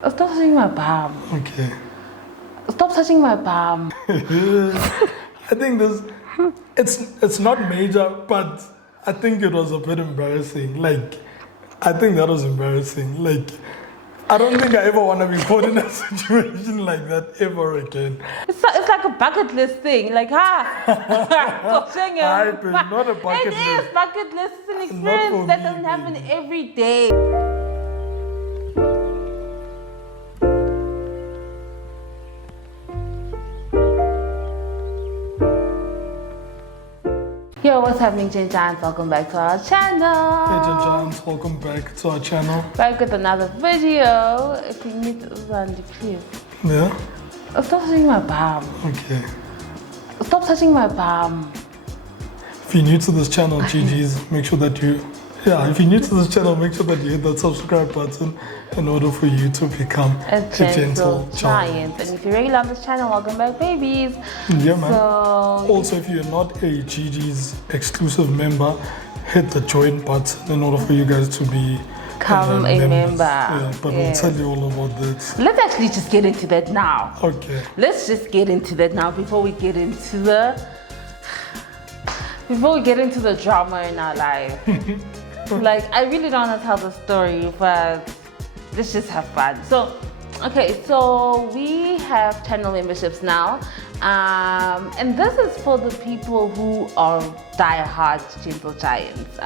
Stop touching my bum. Okay. Stop touching my bum. I think it's not major, but I think it was a bit embarrassing. Like, I think that was embarrassing. Like, I don't think I ever want to be put in a situation like that ever again. It's like a bucket list thing. Like, stop saying it. Not a bucket list. It is bucket list. It's an experience that doesn't happen every day. Yo, what's happening, Jen Giants? Welcome back to our channel. Hey, Jen Giants, welcome back to our channel. Back with another video. If you need Mzwandile, please. Yeah? Stop touching my bum. Okay. Stop touching my bum. If you're new to this channel, GG's, make sure that you... Yeah, if you're new to this channel, make sure that you hit that subscribe button in order for you to become a gentle giant. And if you're regular on this channel, welcome back, babies. Yeah, man. So, also, if you're not a GG's exclusive member, hit the join button in order for you guys to become a member. Yeah, but yes. We'll tell you all about that. Let's actually just get into that now. Okay. Let's just get into that now before we get into the drama in our life. Like, I really don't want to tell the story, but let's just have fun. So, okay, so we have channel memberships now, and this is for the people who are die-hard gentle giants.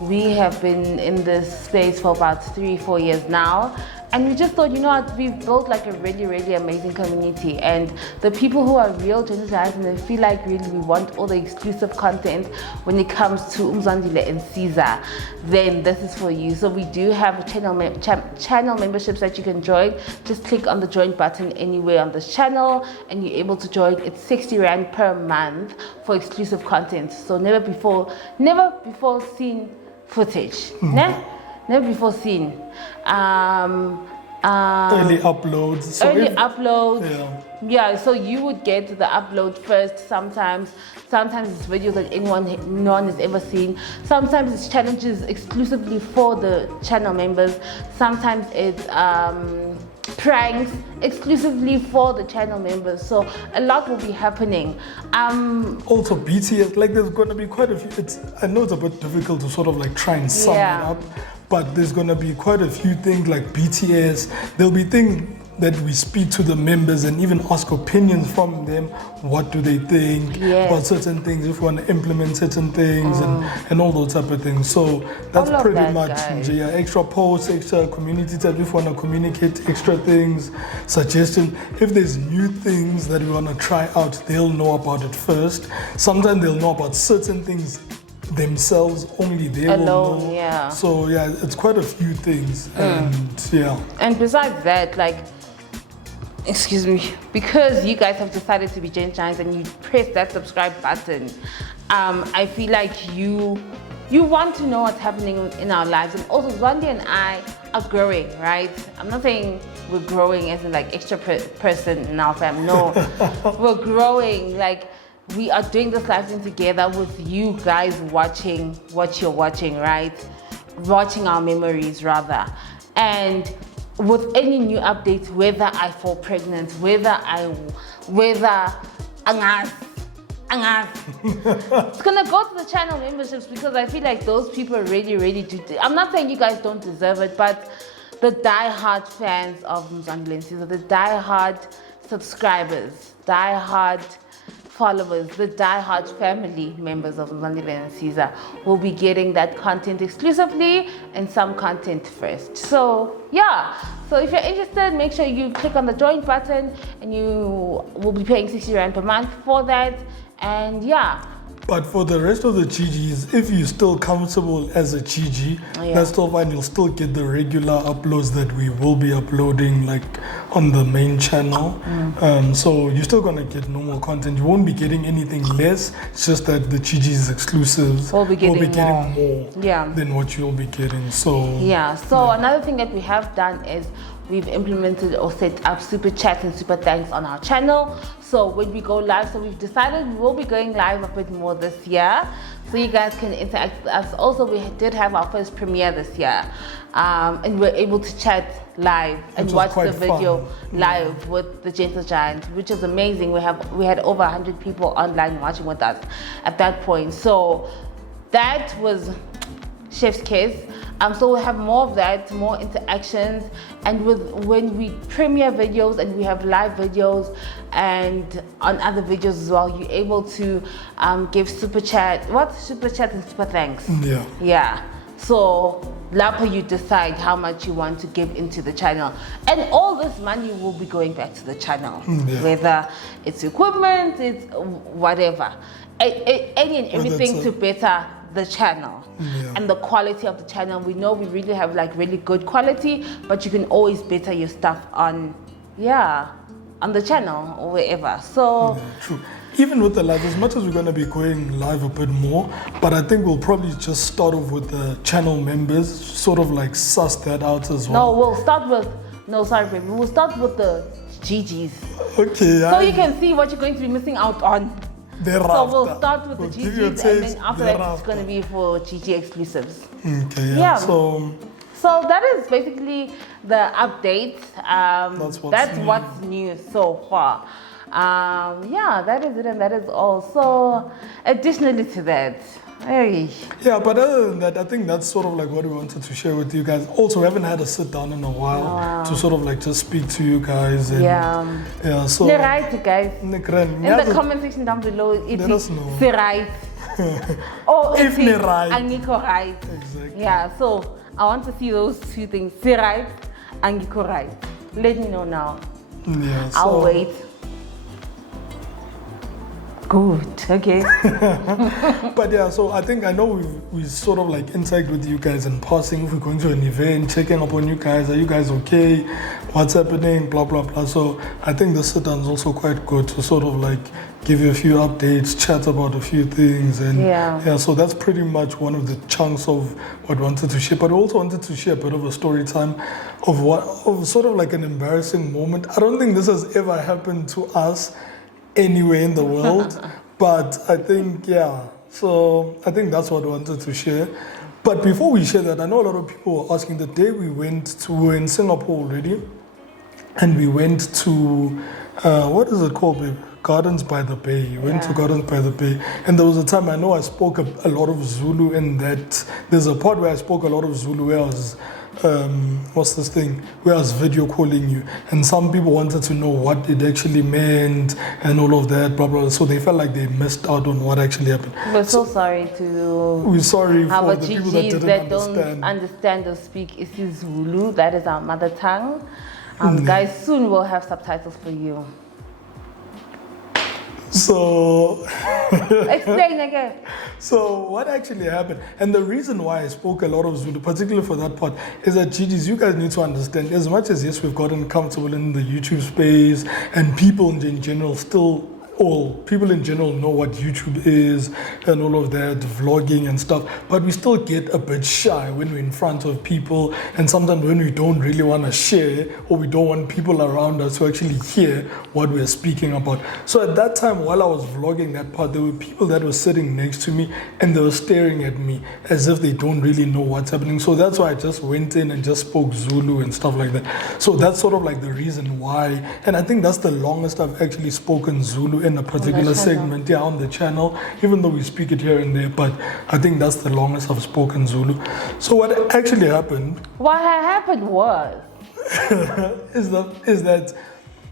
We have been in this space for about 3-4 years now, and we just thought, you know what, we've built like a really, really amazing community, and the people who are real gentle giants and they feel like really we want all the exclusive content when it comes to Mzwandile and Siza, then this is for you. So we do have channel memberships that you can join. Just click on the join button anywhere on this channel and you're able to join. It's 60 Rand per month for exclusive content. So never before seen footage. Never before seen. Early uploads. Uploads. Yeah, so you would get the upload first. Sometimes it's videos that no one has ever seen. Sometimes it's challenges exclusively for the channel members. Sometimes it's pranks exclusively for the channel members. So a lot will be happening. Also BTS, like there's gonna be quite a few. I know it's a bit difficult to sort of like try and sum it up, but there's gonna be quite a few things like BTS. There'll be things that we speak to the members and even ask opinions from them. What do they think about certain things, if we want to implement certain things and all those type of things. So that's pretty much extra posts, extra community tabs, if we want to communicate extra things, suggestions. If there's new things that we want to try out, they'll know about it first. Sometimes they'll know about certain things themselves, only they will know. Yeah. So yeah, it's quite a few things. And besides that, like, excuse me, because you guys have decided to be Gen Giants and you press that subscribe button, I feel like you want to know what's happening in our lives. And also Mzwandile and I are growing, right? I'm not saying we're growing as in like extra person in our family. No, we're growing. Like, we are doing this live thing together with you guys watching what you're watching, right? Watching our memories rather. And with any new updates, whether I fall pregnant, whether angas, it's gonna go to the channel memberships, because I feel like those people really do. I'm not saying you guys don't deserve it, but the die-hard fans of Mzwandile and Siza, the die-hard subscribers, die-hard followers, the die-hard family members of Mzwandile and Siza will be getting that content exclusively and some content first. So yeah, so if you're interested, make sure you click on the join button and you will be paying 60 Rand per month for that. And yeah. But for the rest of the GGs, if you're still comfortable as a GG, that's still fine. You'll still get the regular uploads that we will be uploading, like on the main channel. So you're still gonna get normal content. You won't be getting anything less. It's just that the GGs exclusives will be getting more than what you'll be getting. So another thing that we have done is we've implemented or set up super chats and super thanks on our channel. So when we go live, so we've decided we will be going live a bit more this year. so you guys can interact with us. Also, we did have our first premiere this year, and we're able to chat live and watch the video live with the Gentle Giant, which is amazing. We had over 100 people online watching with us at that point. So that was chef's kiss. So we'll have more of that, more interactions, and when we premiere videos and we have live videos and on other videos as well, you're able to give super chat and super thanks. Yeah. So lapho, you decide how much you want to give into the channel, and all this money will be going back to the channel, whether it's equipment, it's whatever, any and everything to better the channel and the quality of the channel. We know we really have like really good quality, but you can always better your stuff on the channel or wherever. So true. Even with the live, as much as we're going to be going live a bit more, but I think we'll probably just start off with the channel members, sort of like suss that out as well. No, we'll start with we'll start with the GGs. Okay. So you can see what you're going to be missing out on. Thereafter. So we'll start with the GGs, and then after that it's going to be for GG exclusives. Okay, So that is basically the update. That's what's new so far. That is it, and that is all. So additionally to that, yeah, but other than that, I think that's sort of like what we wanted to share with you guys. Also, we haven't had a sit down in a while to sort of like just speak to you guys. And, so right, guys. In the comment section down below, let us know. Right. Or if right. Angiko right. Exactly. Yeah, so I want to see those two things. Right, Angiko right. Let me know now. Yeah, so I'll wait. Good, okay. But yeah, so I know we sort of like interact with you guys in passing. If we're going to an event, checking up on you guys, are you guys okay? What's happening? Blah blah blah. So I think the sit down is also quite good to sort of like give you a few updates, chat about a few things, and so that's pretty much one of the chunks of what we wanted to share. But we also wanted to share a bit of a story time of sort of like an embarrassing moment. I don't think this has ever happened to us anywhere in the world, but I think so I think that's what I wanted to share. But before we share that, I know a lot of people were asking. The day we were in Singapore already, and we went to what is it called, babe? Gardens by the Bay. We went to Gardens by the Bay, and there was a time I know I spoke a lot of Zulu in that. There's a part where I spoke a lot of Zulu where I was where I was video calling you, and some people wanted to know what it actually meant and all of that, blah blah. So they felt like they missed out on what actually happened. We're so sorry to we're sorry our for the GGs people that didn't don't understand or speak isiZulu. That is our mother tongue. Guys, soon we'll have subtitles for you. So explain again. So what actually happened, and the reason why I spoke a lot of Zulu, particularly for that part, is that GGs, you guys need to understand, as much as yes, we've gotten comfortable in the YouTube space, and people in general people in general know what YouTube is and all of that, vlogging and stuff, but we still get a bit shy when we're in front of people, and sometimes when we don't really want to share, or we don't want people around us to actually hear what we're speaking about. So at that time, while I was vlogging that part, there were people that were sitting next to me and they were staring at me as if they don't really know what's happening. So that's why I just went in and just spoke Zulu and stuff like that. So that's sort of like the reason why, and I think that's the longest I've actually spoken Zulu in a particular segment on the channel, even though we speak it here and there, but I think that's the longest I've spoken Zulu. So what actually happened was is that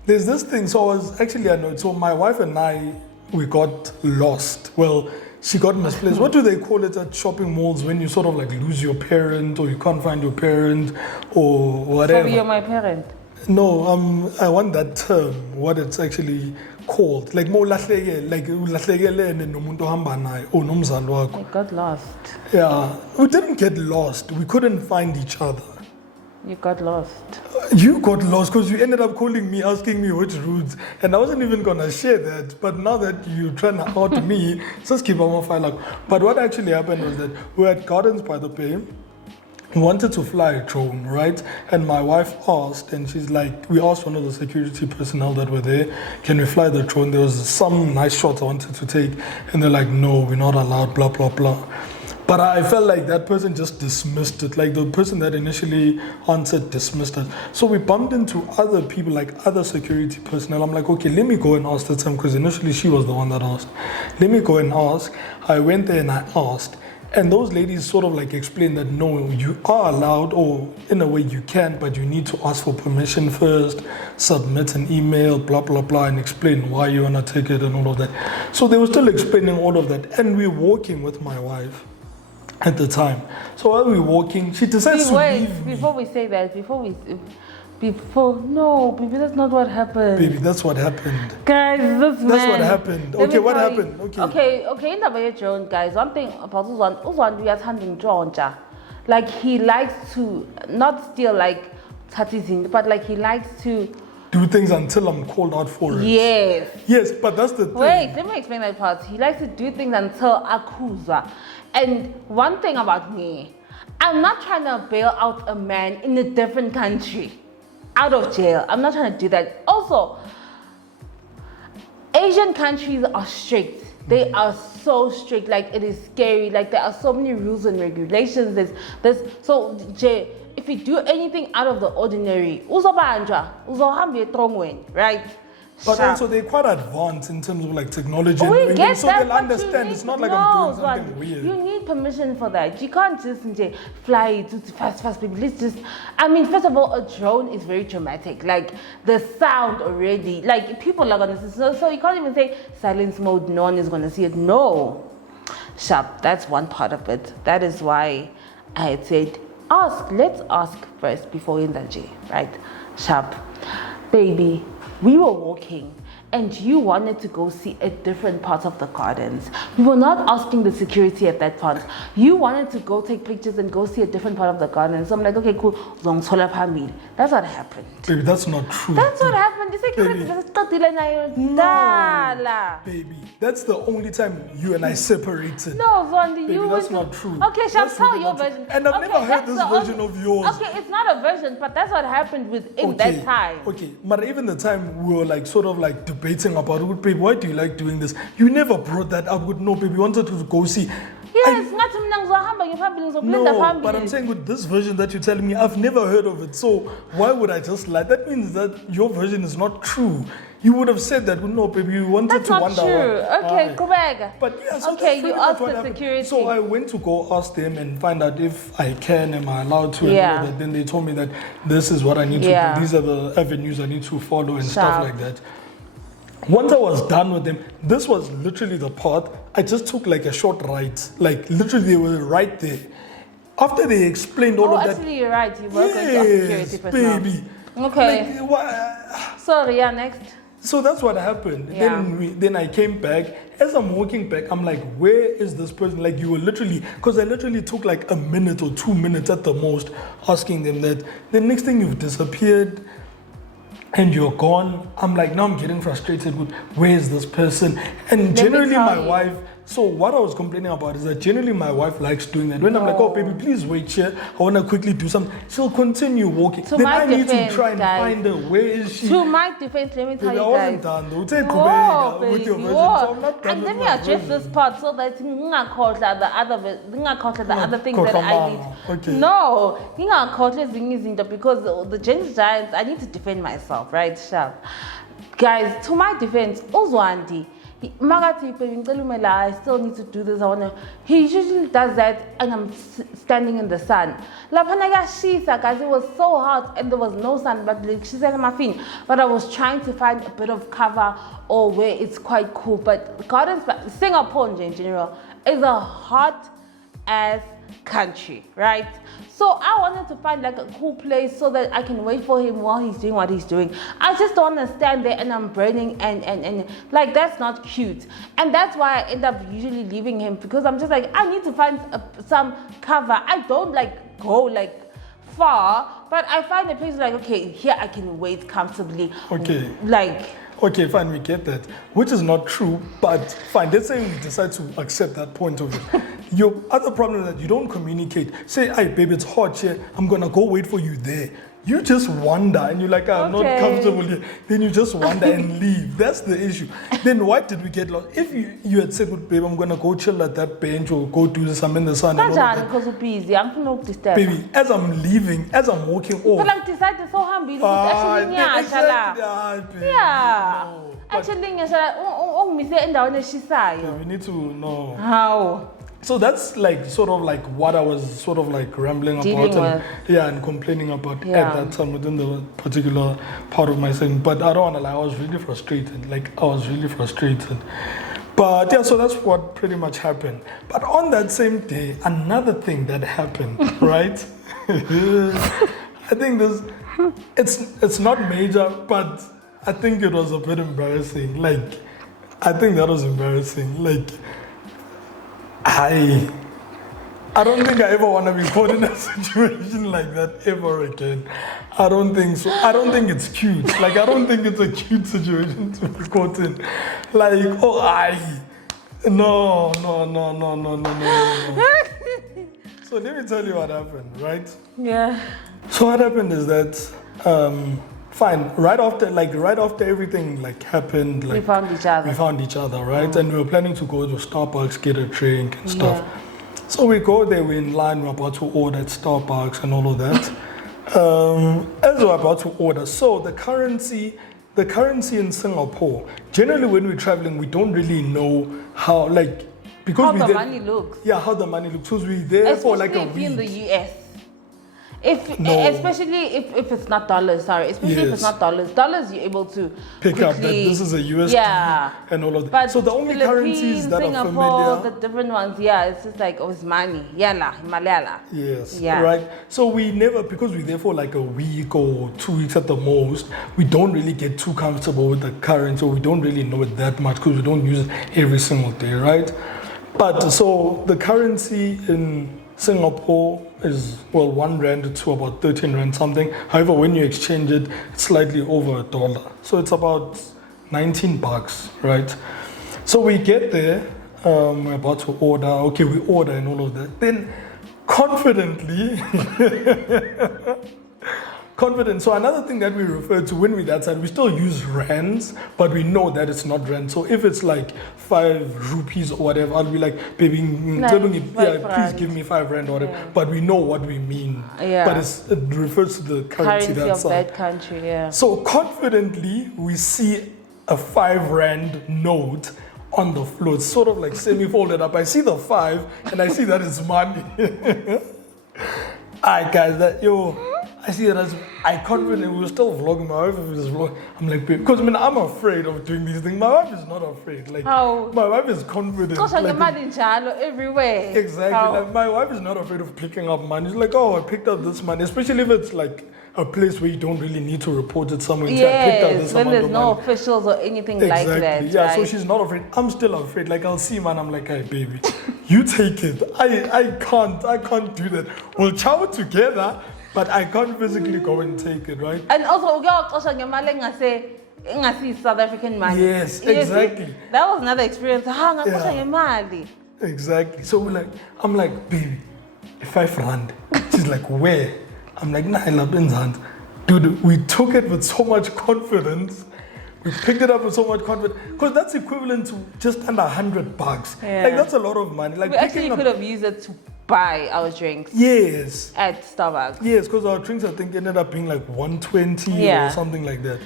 there's this thing. So I was actually annoyed. So my wife and I, we got lost. Well, she got misplaced. What do they call it at shopping malls when you sort of like lose your parent, or you can't find your parent, or whatever? So you're my parent? No, I want that term, what it's actually called. Like more like nomuntu hamba naye or nomzali wakho. I got lost. Yeah, we didn't get lost. We couldn't find each other. You got lost. You got lost because you ended up calling me, asking me which routes, and I wasn't even gonna share that. But now that you're trying to out me, just keep on my file. But what actually happened was that we were at Gardens by the Bay. wanted to fly a drone, right? And my wife asked, and she's like, we asked one of the security personnel that were there, can we fly the drone? There was some nice shots I wanted to take, and they're like, no, we're not allowed, blah, blah, blah. But I felt like that person just dismissed it. Like the person that initially answered dismissed it. So we bumped into other people, like other security personnel. I'm like, okay, let me go and ask that time, because initially she was the one that asked. Let me go and ask. I went there and I asked. And those ladies sort of like explained that no, you are allowed, or in a way you can, but you need to ask for permission first, submit an email, blah, blah, blah, and explain why you want to take it and all of that. So they were still explaining all of that. And we're walking with my wife at the time. So while we're walking, she decides to leave me. Before we say that, no, baby, that's not what happened. Baby, that's what happened. Guys, that's what happened. Okay, what happened? Okay, in the drone, guys, one thing about Uzwan, we are handling drone. Like, he likes to, not steal like tatizin, but like he likes to do things until I'm called out for it. Yes. Yes, but that's the thing. Wait, let me explain that part. He likes to do things until akuzwa. And one thing about me, I'm not trying to bail out a man in a different country out of jail. I'm not trying to do that. Also, Asian countries are strict. They are so strict. Like, it is scary. Like, there are so many rules and regulations. So Jay, if you do anything out of the ordinary, uzobanjwa, uzohambe etrongweni, right? But also they're quite advanced in terms of like technology. We get so that, they'll understand. It's not like I'm doing something weird. You need permission for that. You can't just fly it fast, baby. Let's just. I mean, first of all, a drone is very dramatic. Like the sound already. Like people are gonna see. So you can't even say silence mode. No one is gonna see it. No, sharp. That's one part of it. That is why I had said ask. Let's ask first before in the J. Right, sharp, baby. We were walking and you wanted to go see a different part of the gardens. We were not asking the security at that point. You wanted to go take pictures and go see a different part of the gardens. So I'm like, okay, cool. That's what happened. Baby, that's not true. That's what happened. The security no, baby, that's the only time you and I separated. No, Zondi, baby, that's not true. Okay, shall tell your version. And I've never heard this version of yours. Okay, it's not a version, but that's what happened within that time. Okay, but even the time we were like sort of like debating about it, baby, why do you like doing this? You never brought that up with no, baby, we wanted to go see. Yes, no, but I'm saying with this version that you're telling me, I've never heard of it. So why would I just lie? That means that your version is not true. You would have said that, no, baby, you wanted to wonder. That's not true. Okay, go back. But yeah, so okay, you asked the security. So I went to go ask them and find out if I can, am I allowed to, and all that. Then they told me that this is what I need to do. These are the avenues I need to follow and stuff like that. Once I was done with them, this was literally the part. I just took like a short ride. Like literally they were right there. After they explained all of that. Actually you're right. You were going to security personnel. Baby. Okay. Like, sorry, next. So that's what happened. Yeah. Then I came back. As I'm walking back, I'm like, where is this person? Like you were literally, because I literally took like a minute or 2 minutes at the most asking them that. The next thing you've disappeared. And you're gone. I'm like, now I'm getting frustrated with where is this person? And generally my wife, so what I was complaining about is that generally my wife likes doing that. When I'm like, oh baby, please wait here. I want to quickly do something. She'll continue walking. Then I need to try and find her. Where is she? To my defense, let me tell you guys. I wasn't done though. With your version. So I'm not done and let me address this part so that the other things that I need. Okay. No, because the gender giants, I need to defend myself, right? Sharp. Guys, to my defense, Mzwandile, I still need to do this. He usually does that and I'm standing in the sun. Guys, it was so hot and there was no sun, but she said but I was trying to find a bit of cover or where it's quite cool. But gardens, Singapore in general is a hot ass country, right? So I wanted to find like a cool place so that I can wait for him while he's doing what he's doing. I just don't want to stand there and I'm burning and like that's not cute. And that's why I end up usually leaving him because I'm just like, I need to find some cover. I don't like go like far, but I find a place like, okay, here I can wait comfortably. Okay. Like, Okay, fine, we get that, which is not true, but fine, let's say we decide to accept that point of it. Your other problem is that you don't communicate. Say, hey, baby, it's hot here. I'm going to go wait for you there. You just wander and you're like, I'm not comfortable here. Then you just wander and leave. That's the issue. Then why did we get lost? If you had said, babe, I'm going to go chill at that bench or go do this, I'm in the sun. Because you're busy. I'm not disturbed. Baby, as I'm leaving, as I'm walking off. But I'm decided so happy. Yeah. Actually, we need to know. How? So that's like sort of like what I was sort of like rambling about and complaining about at that time within the particular part of my thing. But I don't want to lie, I was really frustrated. But yeah, so that's what pretty much happened. But on that same day, another thing that happened, right? I think it's not major, but I think it was a bit embarrassing. Like, I think that was embarrassing. Like, I don't think I ever want to be caught in a situation like that ever again. I don't think so. I don't think it's cute. Like, I don't think it's a cute situation to be caught in. Like, no. So let me tell you what happened, right? Yeah. So what happened is that, fine, right after everything like happened, like we found each other. right? And we were planning to go to Starbucks, get a drink and stuff. So we go there, we're in line, we're about to order at Starbucks and all of that. As we're about to order, so the currency in Singapore, generally when we're traveling, we don't really know how, like, because how the money looks. Yeah, how the money looks. Because we're there for like a week. Especially if in the US. Especially if it's not dollars, if it's not dollars you're able to pick up that this is a USD and all of that. But so the only currencies that Singapore, are familiar, the different ones, it's just like it's money, Malayala. Yes, right. So we never, because we're there for like a week or 2 weeks at the most, we don't really get too comfortable with the currency, or we don't really know it that much because we don't use it every single day, right? But so the currency in Singapore is, well, 1 rand to about 13 rand something. However, when you exchange it, it's slightly over $1. So it's about 19 bucks, right? So we get there, we're about to order. Okay, we order and all of that. Then confidently, so another thing that we refer to when we're that side, we still use rands, but we know that it's not rand. So if it's like 5 rupees or whatever, I'll be like, baby, please give me 5 rand or whatever. Yeah. But we know what we mean. Yeah. But it refers to the currency of that country, So confidently, we see a 5 rand note on the floor. It's sort of like semi-folded up. I see the 5 and I see that it's money. Alright guys, I see that as I confidently, we were still vlogging. My wife was vlogging. I'm like, because I'm afraid of doing these things. My wife is not afraid. Like, how? My wife is confident. Because everywhere. Exactly. Like, my wife is not afraid of picking up money. She's like, I picked up this money, especially if it's like a place where you don't really need to report it somewhere. Yes, when there's no officials or anything like that. Yeah, right? So she's not afraid. I'm still afraid. Like, I'll see man, I'm like, hey baby, you take it. I can't do that. We'll chow it together. But I can't physically go and take it, right? And also, South African money. Yes, exactly. That was another experience. Exactly. So I'm like, baby, 5 rand. She's like, where? I'm like, nah, hand. Dude, we took it with so much confidence. We picked it up with so much confidence. Because that's equivalent to just under $100. Yeah. Like, that's a lot of money. Like, we actually could have used it to buy our drinks. Yes. At Starbucks. Yes, because our drinks, I think, ended up being like 120 or something like that.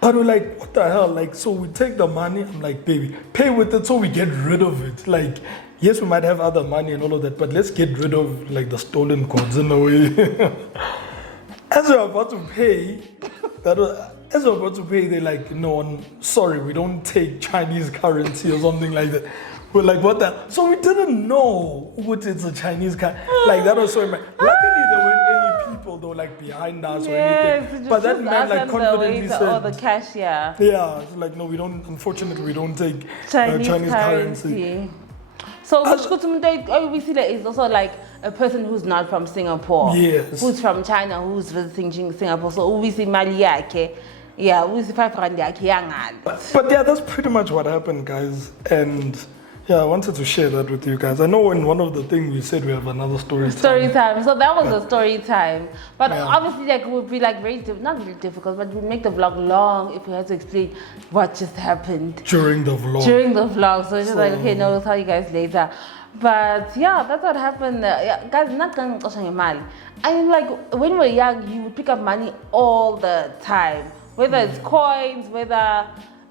But we're like, what the hell? Like, so we take the money. I'm like, baby, pay with it so we get rid of it. Like, yes, we might have other money and all of that, but let's get rid of like the stolen coins in a way. As we're about to pay, they're like, no, sorry, we don't take Chinese currency or something like that. We're like, what the? So we didn't know what it's a Chinese currency. Like, that was so Luckily, there weren't any people, though, like, behind us or anything. But that man, like, confidently said... Oh, the cash, Yeah, it's like, no, we don't, unfortunately, we don't take Chinese currency. So, obviously, there is also, like, a person who's not from Singapore. Yes. Who's from China, who's visiting Singapore. So, obviously, Mali, Yeah, with 5 rand yakhe yangali. But yeah, that's pretty much what happened, guys. And yeah, I wanted to share that with you guys. I know in one of the things we said we have another story time. So that was the story time. But yeah. obviously, like, it would be like not really difficult, but we make the vlog long if we had to explain what just happened during the vlog. So it's just like, okay, no, we'll tell you guys later. But yeah, that's what happened. Guys, not going to money. I mean, like, when we were young, you would pick up money all the time, whether it's coins, whether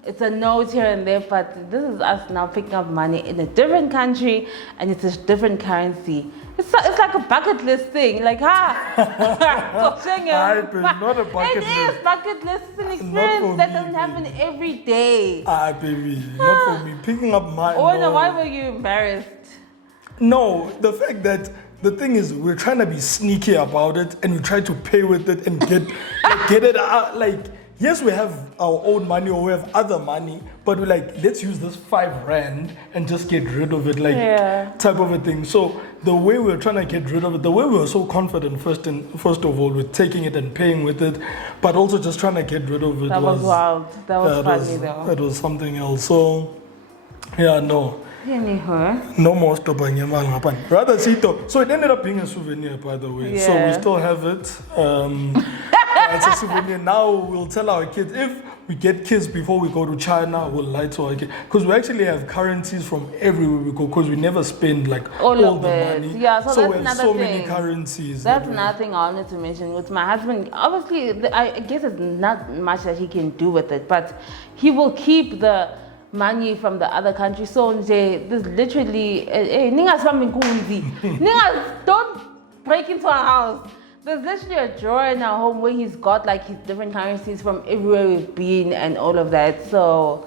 it's a note here and there, but this is us now picking up money in a different country and it's a different currency. It's like a bucket list thing, like not a bucket list. It is bucket list. It's an experience that doesn't happen every day. Baby, not for me. Picking up money. Oh no, why were you embarrassed? No, the fact that the thing is we're trying to be sneaky about it and we try to pay with it and get it out, like. Yes, we have our own money or we have other money, but we're like, let's use this 5 rand and just get rid of it, like type of a thing. So the way we were trying to get rid of it, the way we were so confident first of all with taking it and paying with it, but also just trying to get rid of it. That was wild. That was funny though. It was something else. So yeah, no. No more stopping. Rather, so it ended up being a souvenir, by the way. Yeah. So we still have it. It's a souvenir. Now we'll tell our kids, if we get kids before we go to China, we'll lie to our kids. Because we actually have currencies from everywhere we go, because we never spend like all the money. Yeah, so we that's have so many currencies. That's nothing I wanted to mention with my husband. Obviously, I guess it's not much that he can do with it, but he will keep the money from the other country. So there's literally, don't break into our house. There's literally a drawer in our home where he's got like his different currencies from everywhere we've been and all of that. So,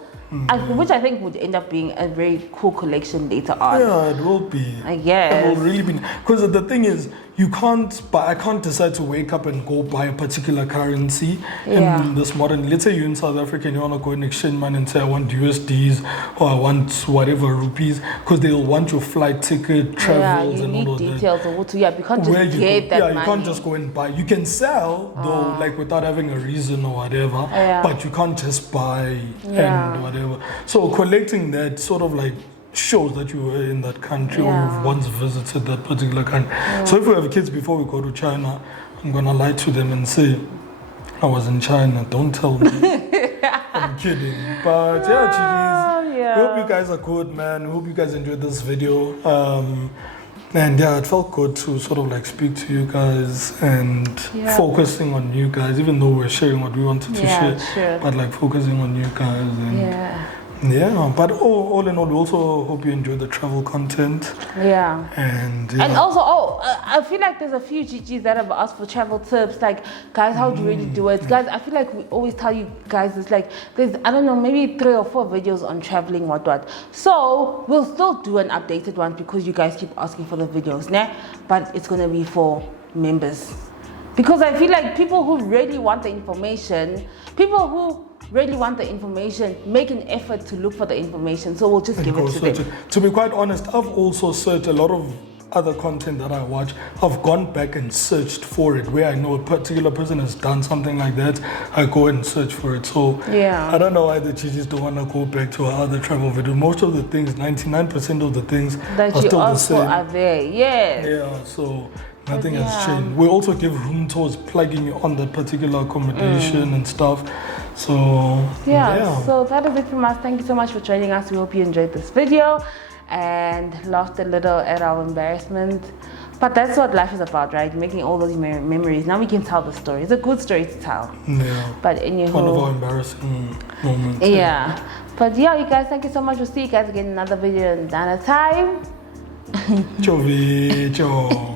which I think would end up being a very cool collection later on. Yeah, it will be. I guess. It will really be. Because the thing is, I can't decide to wake up and go buy a particular currency in this modern. Let's say you're in South Africa and you want to go and exchange money and say I want USDs or I want whatever rupees, because they'll want your flight ticket, travels, and all of that. You need details. You can't just get that money. You can't just go and buy. You can sell though, like without having a reason or whatever. But you can't just buy and whatever. So collecting that sort of like shows that you were in that country or you've once visited that particular country. So if we have kids before we go to China, I'm gonna lie to them and say, I was in China, don't tell me. I'm kidding. But GGs. We hope you guys are good, man. We hope you guys enjoyed this video. And it felt good to sort of like speak to you guys and focusing on you guys, even though we're sharing what we wanted to share, but like focusing on you guys. And but all in all, we also hope you enjoy the travel content. And also, I feel like there's a few GGs that have asked for travel tips. Like, guys, how do you really do it? Guys, I feel like we always tell you guys, it's like, there's, I don't know, maybe 3 or 4 videos on traveling, what. So, we'll still do an updated one because you guys keep asking for the videos, né? But it's going to be for members. Because I feel like people who really want the information, make an effort to look for the information, so we'll just give it to them. To be quite honest, I've also searched a lot of other content that I watch. I've gone back and searched for it, where I know a particular person has done something like that, I go and search for it. So I don't know why the GGs don't want to go back to our other travel video. Most of the things, 99% of the things that are you still the ask same. For are there, so nothing has changed. We also give room tours, plugging you on that particular accommodation and stuff. So so that is it from us. Thank you so much for joining us. We hope you enjoyed this video and laughed a little at our embarrassment. But that's what life is about, right? Making all those memories. Now we can tell the story. It's a good story to tell. But one of our embarrassing moments. But you guys, thank you so much. We'll see you guys again in another video in another time. Chovi, cho.